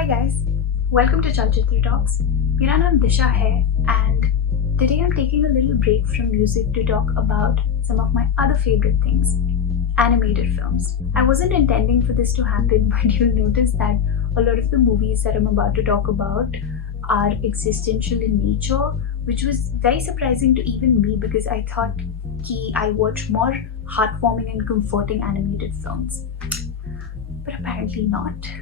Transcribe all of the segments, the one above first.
Hi guys, welcome to Chalchitra Talks. मेरा नाम दिशा है and today I'm taking a little break from music to talk about some of my other favorite things, animated films. I wasn't intending for this to happen, but you'll notice that a lot of the movies that I'm about to talk about are existential in nature, which was very surprising to even me because I thought I watch more heartwarming and comforting animated films. But apparently not.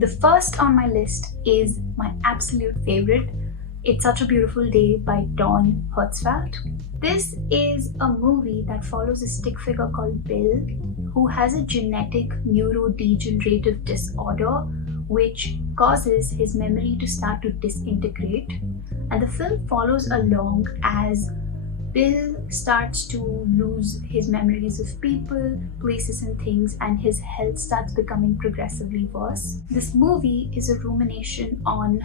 The first on my list is my absolute favorite, It's Such a Beautiful Day by Dawn Hertzfeldt. This is a movie that follows a stick figure called Bill who has a genetic neurodegenerative disorder which causes his memory to start to disintegrate. And the film follows along as Bill starts to lose his memories of people, places and things, and his health starts becoming progressively worse. This movie is a rumination on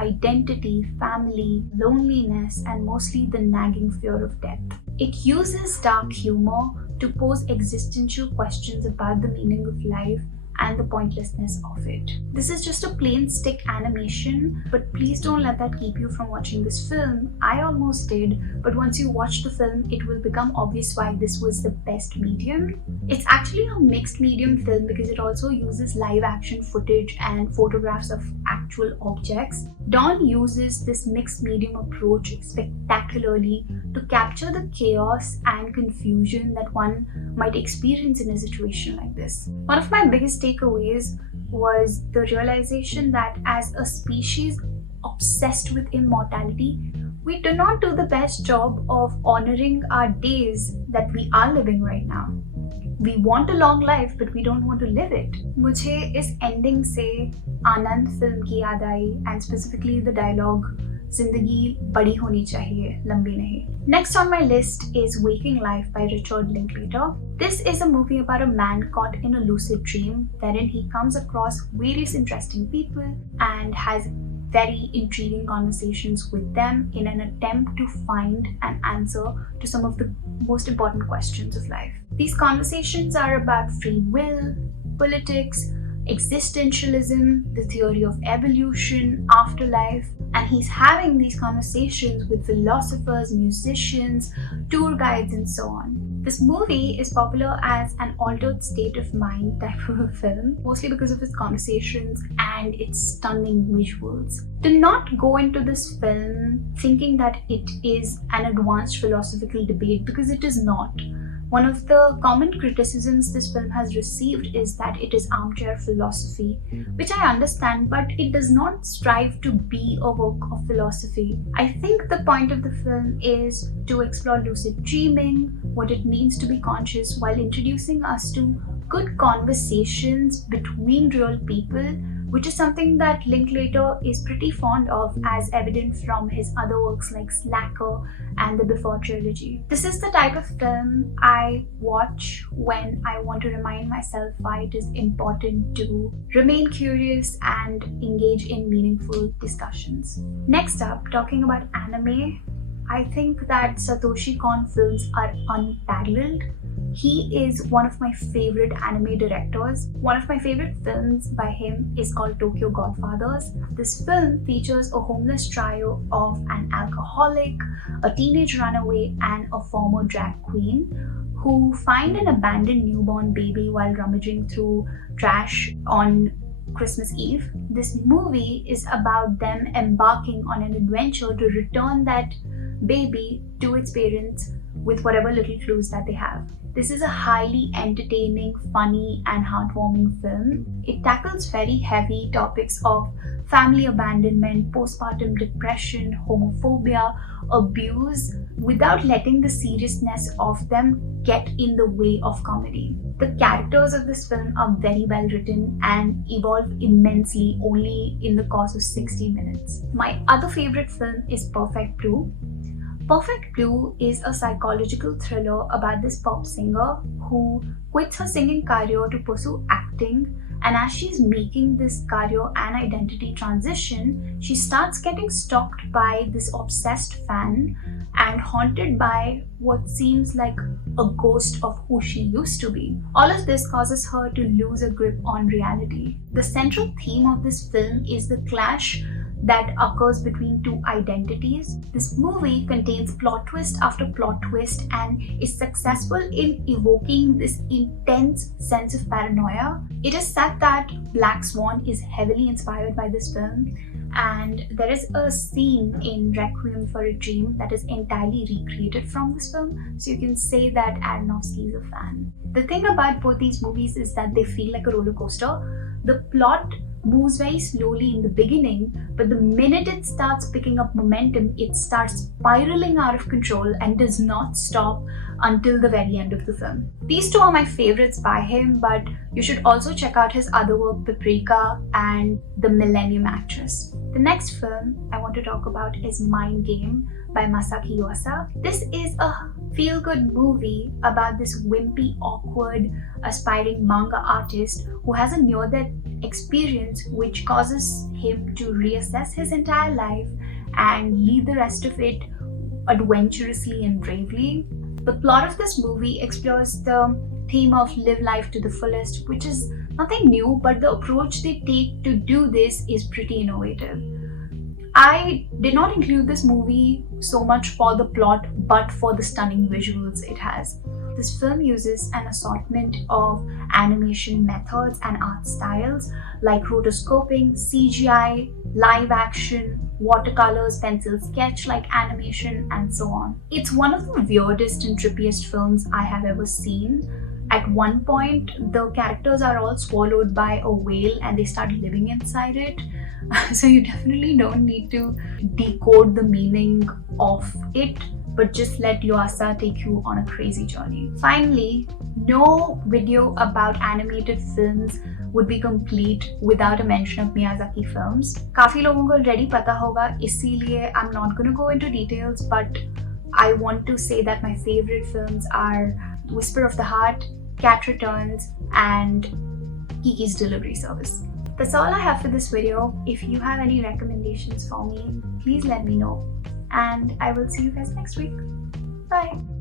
identity, family, loneliness, and mostly the nagging fear of death. It uses dark humor to pose existential questions about the meaning of life and the pointlessness of it. This is just a plain stick animation, but please don't let that keep you from watching this film. I almost did, but once you watch the film, it will become obvious why this was the best medium. It's actually a mixed medium film because it also uses live action footage and photographs of actual objects. Dawn uses this mixed medium approach spectacularly to capture the chaos and confusion that one might experience in a situation like this. One of my biggest takeaways was the realization that as a species obsessed with immortality, we do not do the best job of honoring our days that we are living right now. We want a long life, but we don't want to live it. मुझे इस ending से आनंद film की याद आई, and specifically the dialogue, जिंदगी बड़ी होनी चाहिए, लंबी नहीं. Next on my list is Waking Life by Richard Linklater. This is a movie about a man caught in a lucid dream wherein he comes across various interesting people and has very intriguing conversations with them in an attempt to find an answer to some of the most important questions of life. These conversations are about free will, politics, existentialism, the theory of evolution, afterlife, and he's having these conversations with philosophers, musicians, tour guides, and so on. This movie is popular as an altered state of mind type of a film, mostly because of its conversations and its stunning visuals. Do not go into this film thinking that it is an advanced philosophical debate, because it is not. One of the common criticisms this film has received is that it is armchair philosophy, which I understand, but it does not strive to be a work of philosophy. I think the point of the film is to explore lucid dreaming, what it means to be conscious, while introducing us to good conversations between real people, which is something that Linklater is pretty fond of, as evident from his other works like Slacker and the Before trilogy. This is the type of film I watch when I want to remind myself why it is important to remain curious and engage in meaningful discussions. Next up, talking about anime, I think that Satoshi Kon films are unparalleled. He is one of my favorite anime directors. One of my favorite films by him is called Tokyo Godfathers. This film features a homeless trio of an alcoholic, a teenage runaway, and a former drag queen who find an abandoned newborn baby while rummaging through trash on Christmas Eve. This movie is about them embarking on an adventure to return that baby to its parents with whatever little clues that they have. This is a highly entertaining, funny, and heartwarming film. It tackles very heavy topics of family abandonment, postpartum depression, homophobia, abuse, without letting the seriousness of them get in the way of comedy. The characters of this film are very well written and evolve immensely only in the course of 60 minutes. My other favorite film is Perfect Blue. Perfect Blue is a psychological thriller about this pop singer who quits her singing career to pursue acting And as she's making this career and identity transition, she starts getting stalked by this obsessed fan and haunted by what seems like a ghost of who she used to be. All of this causes her to lose a grip on reality. The central theme of this film is the clash that occurs between two identities. This movie contains plot twist after plot twist and is successful in evoking this intense sense of paranoia. It is said that Black Swan is heavily inspired by this film, and there is a scene in Requiem for a Dream that is entirely recreated from this film, so you can say that Aronofsky is a fan. The thing about both these movies is that they feel like a roller coaster. The plot moves very slowly in the beginning, but the minute it starts picking up momentum, it starts spiraling out of control and does not stop until the very end of the film. These two are my favorites by him, but you should also check out his other work, Paprika and The Millennium Actress. The next film I want to talk about is Mind Game by Masaki Yuasa. This is a feel-good movie about this wimpy, awkward, aspiring manga artist who has a near-death experience which causes him to reassess his entire life and lead the rest of it adventurously and bravely. The plot of this movie explores the theme of live life to the fullest, which is nothing new, but the approach they take to do this is pretty innovative. I did not include this movie so much for the plot, but for the stunning visuals it has. This film uses an assortment of animation methods and art styles like rotoscoping, CGI, live action, watercolors, pencil sketch like animation, and so on. It's one of the weirdest and trippiest films I have ever seen. At one point, the characters are all swallowed by a whale and they start living inside it. So you definitely don't need to decode the meaning of it, but just let Yuasa take you on a crazy journey. Finally, no video about animated films would be complete without a mention of Miyazaki films. काफी लोगों को already पता होगा, इसीलिए I'm not going to go into details, but I want to say that my favorite films are Whisper of the Heart, Cat Returns, and Kiki's Delivery Service. That's all I have for this video. If you have any recommendations for me, please let me know. And I will see you guys next week. Bye!